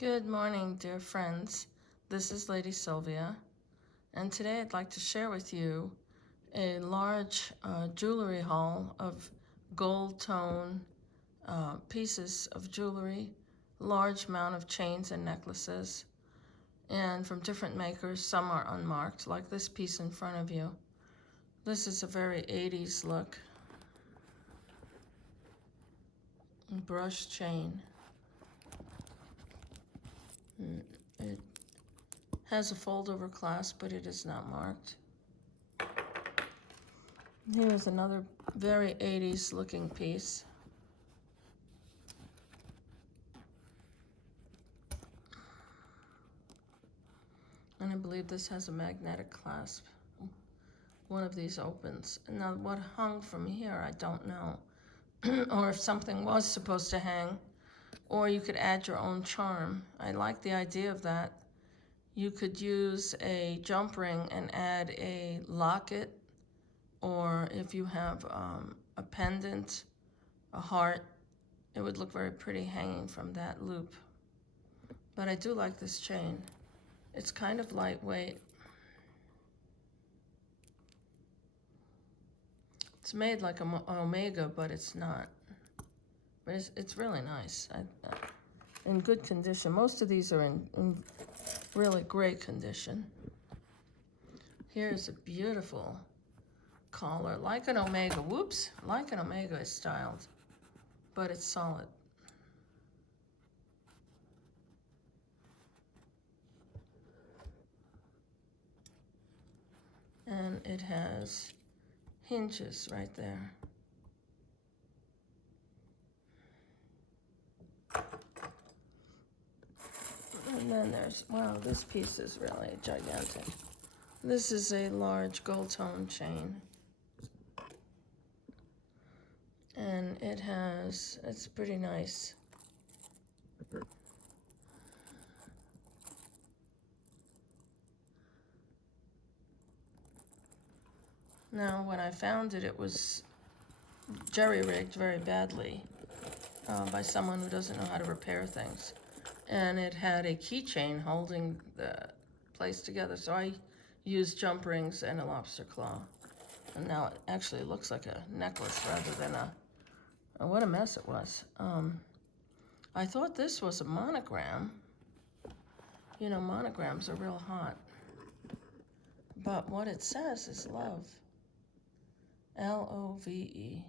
Good morning, dear friends. This is Lady Sylvia, and today I'd like to share with you a large jewelry haul of gold tone pieces of jewelry, large amount of chains and necklaces, and from different makers. Some are unmarked, like this piece in front of you. This is a very 80s look. Brush chain. It has a fold-over clasp, but it is not marked. Here's another very 80s looking piece. And I believe this has a magnetic clasp. One of these opens. Now what hung from here, I don't know. Or if something was supposed to hang, or you could add your own charm. I like the idea of that. You could use a jump ring and add a locket, or if you have a pendant, a heart, it would look very pretty hanging from that loop. But I do like this chain. It's kind of lightweight. It's made like an Omega, but it's not. But it's really nice. In good condition. Most of these are in really great condition. Here's a beautiful collar, like an Omega. Whoops, like an Omega is styled, but it's solid. And it has hinges right there. And then there's, wow, this piece is really gigantic. This is a large gold tone chain. And it's pretty nice. Now, when I found it, it was jerry-rigged very badly by someone who doesn't know how to repair things. And it had a keychain holding the place together, so I used jump rings and a lobster claw. And now it actually looks like a necklace rather than what a mess it was. I thought this was a monogram. You know, monograms are real hot. But what it says is love. L-O-V-E.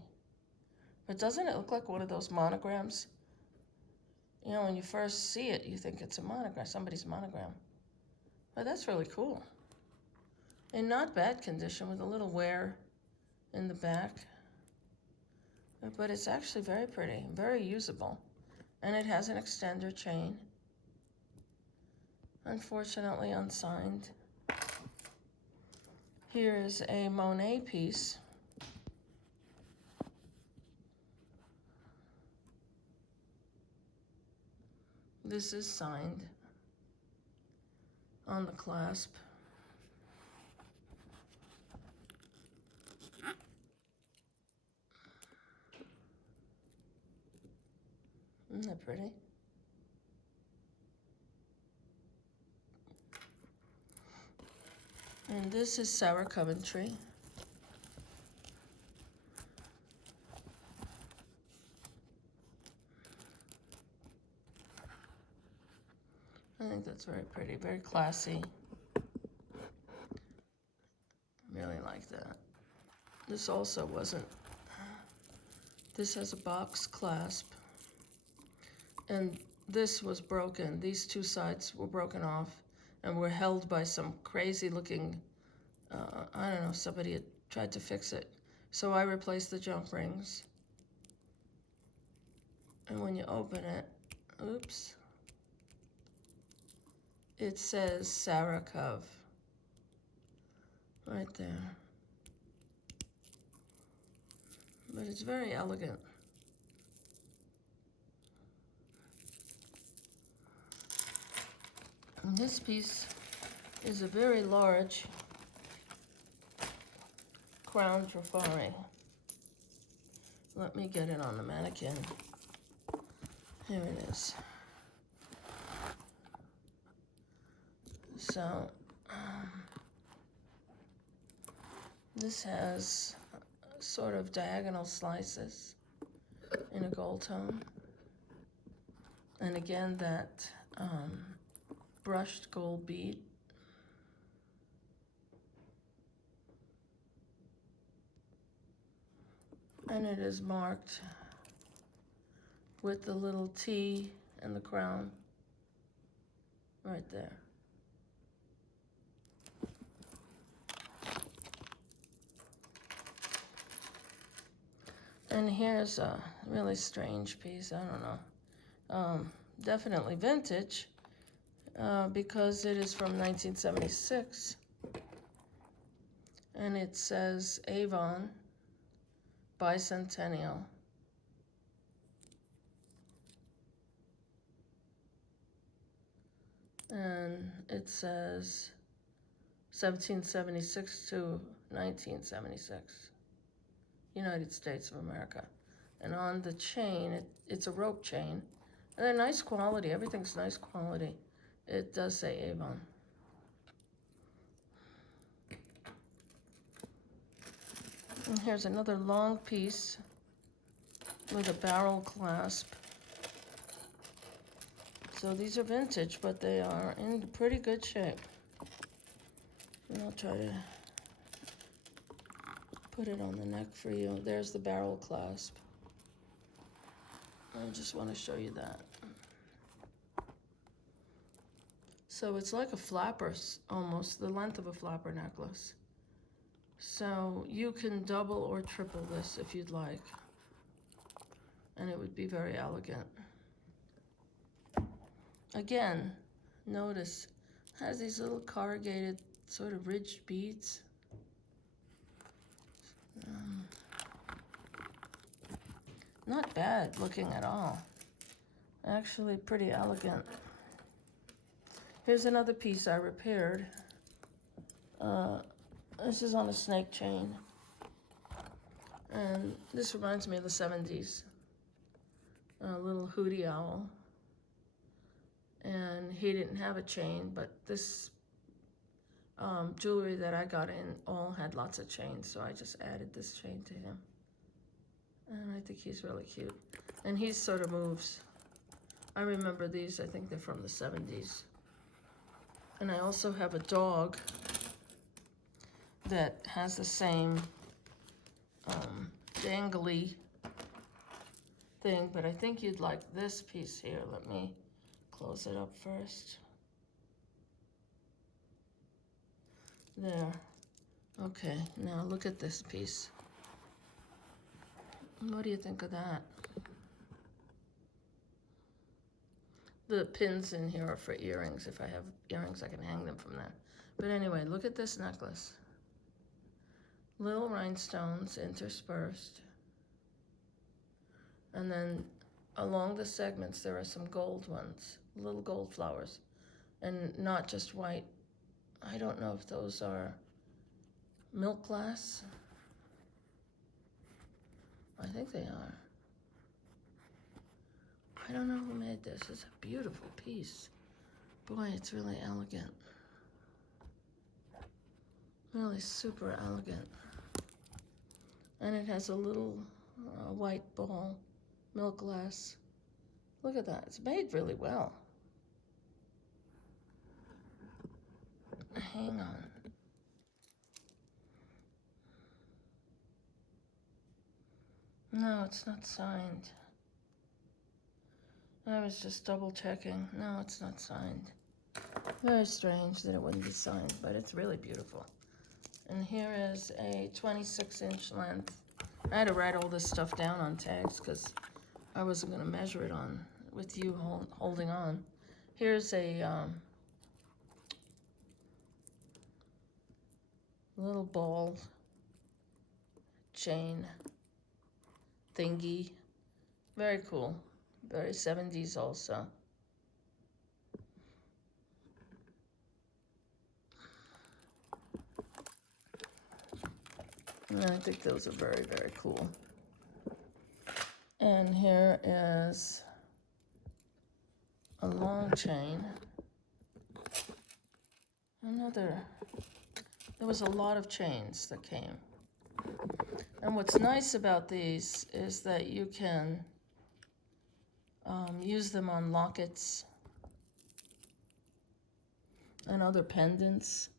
But doesn't it look like one of those monograms? You know, when you first see it, you think it's a monogram, somebody's monogram. But that's really cool. In not bad condition with a little wear in the back. But it's actually very pretty, very usable. And it has an extender chain. Unfortunately unsigned. Here is a Monet piece. This is signed on the clasp. Isn't that pretty? And this is Sarah Coventry. I think that's very pretty, very classy. Really like that. This also wasn't, this has a box clasp. And this was broken. These two sides were broken off and were held by some crazy looking, I don't know, somebody had tried to fix it. So I replaced the jump rings. And when you open it, oops, it says Sarah Cove right there. But it's very elegant. And this piece is a very large crown Trifari. Let me get it on the mannequin. Here it is. So, this has sort of diagonal slices in a gold tone. And again, that brushed gold bead. And it is marked with the little T and the crown right there. And here's a really strange piece, I don't know. Definitely vintage, because it is from 1976. And it says Avon Bicentennial. And it says 1776 to 1976, United States of America. And on the chain, it's a rope chain. And they're nice quality, everything's nice quality. It does say Avon. And here's another long piece with a barrel clasp. So these are vintage, but they are in pretty good shape. And I'll try to put it on the neck for you. There's the barrel clasp. I just want to show you that. So it's like a flapper, almost the length of a flapper necklace. So you can double or triple this if you'd like. And it would be very elegant. Again, notice, has these little corrugated sort of ridged beads. Not bad looking at all. Actually pretty elegant. Here's another piece I repaired. This is on a snake chain. And this reminds me of the 70s. A little hootie owl. And he didn't have a chain, but this jewelry that I got in all had lots of chains, so I just added this chain to him. And I think he's really cute. And he sort of moves. I remember these, I think they're from the 70s. And I also have a dog that has the same dangly thing, but I think you'd like this piece here. Let me close it up first. There. Okay, now look at this piece. What do you think of that? The pins in here are for earrings. If I have earrings, I can hang them from there. But anyway, look at this necklace. Little rhinestones interspersed. And then along the segments, there are some gold ones, little gold flowers, and not just white. I don't know if those are milk glass. I think they are. I don't know who made this. It's a beautiful piece. Boy, it's really elegant. Really super elegant. And it has a little white ball, milk glass. Look at that. It's made really well. Hang on. No, it's not signed. I was just double checking. No, it's not signed. Very strange that it wouldn't be signed, but it's really beautiful. And here is a 26-inch length. I had to write all this stuff down on tags because I wasn't going to measure it on with you holding on. Here's a little ball chain thingy. Very cool. Very 70s also. And I think those are very, very cool. And here is a long chain. There was a lot of chains that came. And what's nice about these is that you can use them on lockets and other pendants.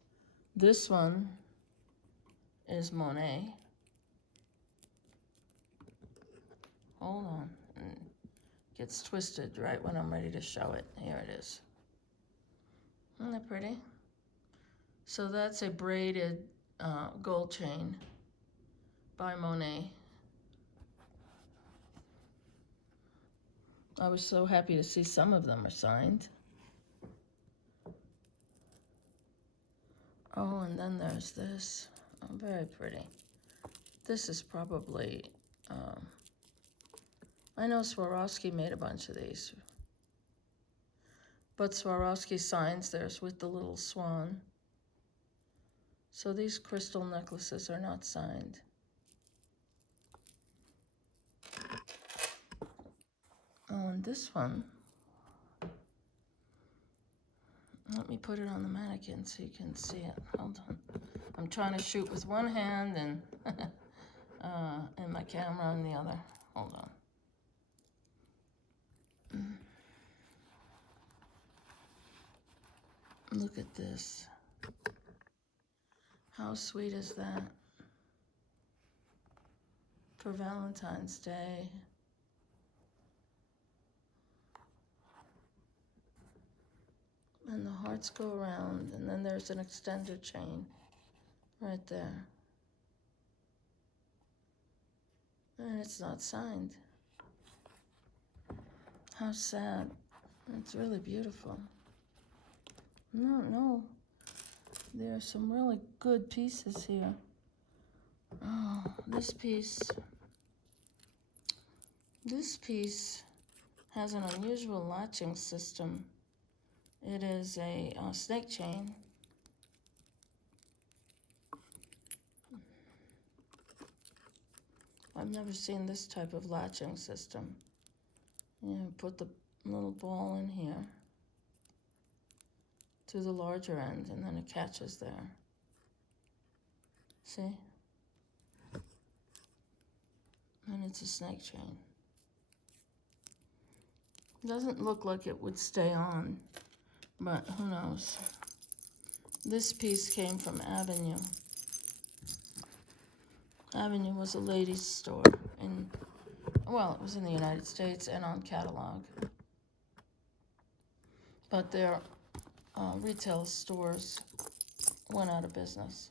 This one is Monet. Hold on. It gets twisted right when I'm ready to show it. Here it is. Isn't that pretty? So that's a braided gold chain by Monet. I was so happy to see some of them are signed. Oh, and then there's this. Oh, very pretty. This is probably, I know Swarovski made a bunch of these. But Swarovski signs theirs with the little swan. So these crystal necklaces are not signed. Oh, and this one, let me put it on the mannequin so you can see it. Hold on. I'm trying to shoot with one hand and my camera on the other. Hold on. Look at this. How sweet is that? For Valentine's Day. And the hearts go around, and then there's an extender chain right there. And it's not signed. How sad. It's really beautiful. No. There are some really good pieces here. Oh, this piece has an unusual latching system. It is a snake chain. I've never seen this type of latching system. You put the little ball in here to the larger end, and then it catches there. See? And it's a snake chain. Doesn't look like it would stay on, but who knows? This piece came from Avenue. Avenue was a ladies' store in, well, it was in the United States and on catalog. But their retail stores went out of business.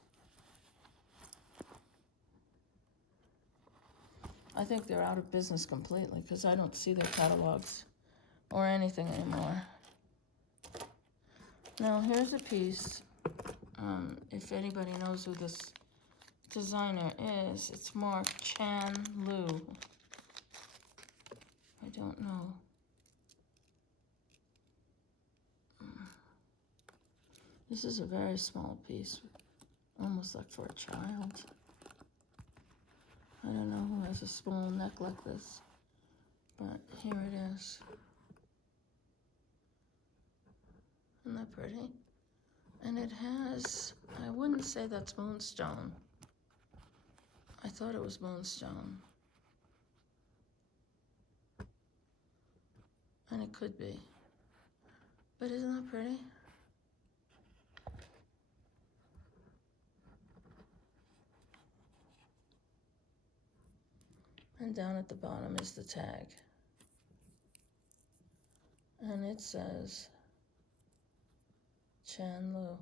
I think they're out of business completely because I don't see their catalogs or anything anymore. Now here's a piece, if anybody knows who this designer is, it's Mark Chan Liu. I don't know. This is a very small piece, almost like for a child. I don't know who has a small neck like this, but here it is. Isn't that pretty? And it has, I wouldn't say that's moonstone. I thought it was moonstone. And it could be. But isn't that pretty? And down at the bottom is the tag. And it says Chan Liu.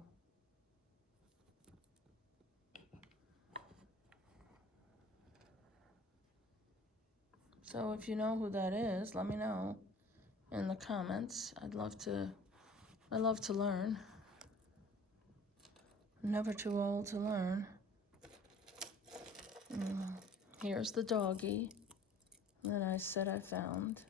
So if you know who that is, let me know in the comments. I love to learn. I'm never too old to learn. Here's the doggy that I said I found.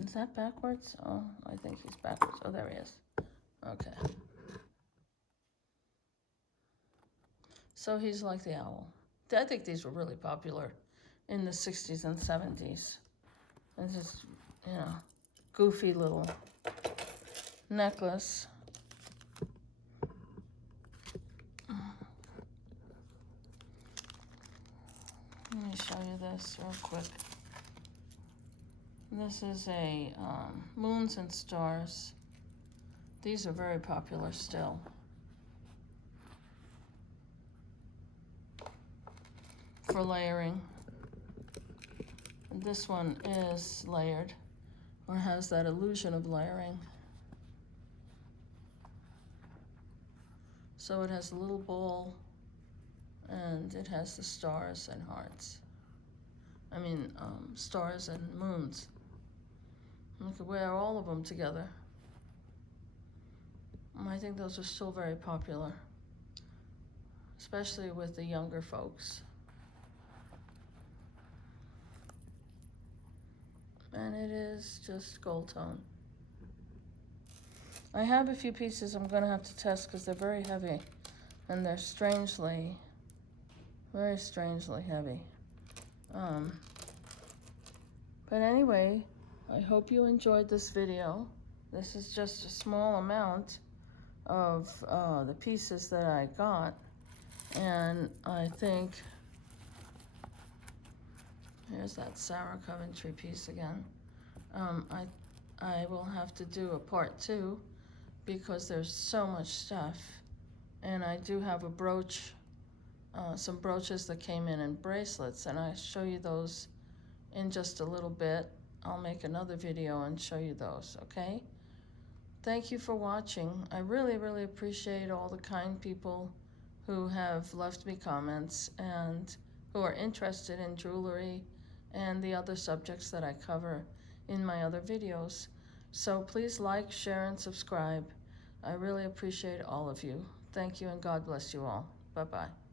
Is that backwards? Oh, I think he's backwards. Oh, there he is. Okay. So he's like the owl. I think these were really popular in the 60s and 70s. It's just, you know, goofy little necklace. Let me show you this real quick. This is a moons and stars. These are very popular still. For layering. And this one is layered, or has that illusion of layering. So it has a little ball, and it has the stars and hearts. I mean, stars and moons. You could wear all of them together. I think those are still very popular, especially with the younger folks. And it is just gold tone. I have a few pieces I'm going to have to test because they're very heavy, and they're very strangely heavy. But anyway, I hope you enjoyed this video. This is just a small amount of the pieces that I got, and I think, here's that Sarah Coventry piece again. I will have to do a part 2 because there's so much stuff, and I do have a brooch, some brooches that came in and bracelets, and I'll show you those in just a little bit. I'll make another video and show you those, okay? Thank you for watching. I really, really appreciate all the kind people who have left me comments and who are interested in jewelry and the other subjects that I cover in my other videos. So please like, share, and subscribe. I really appreciate all of you. Thank you, and God bless you all. Bye-bye.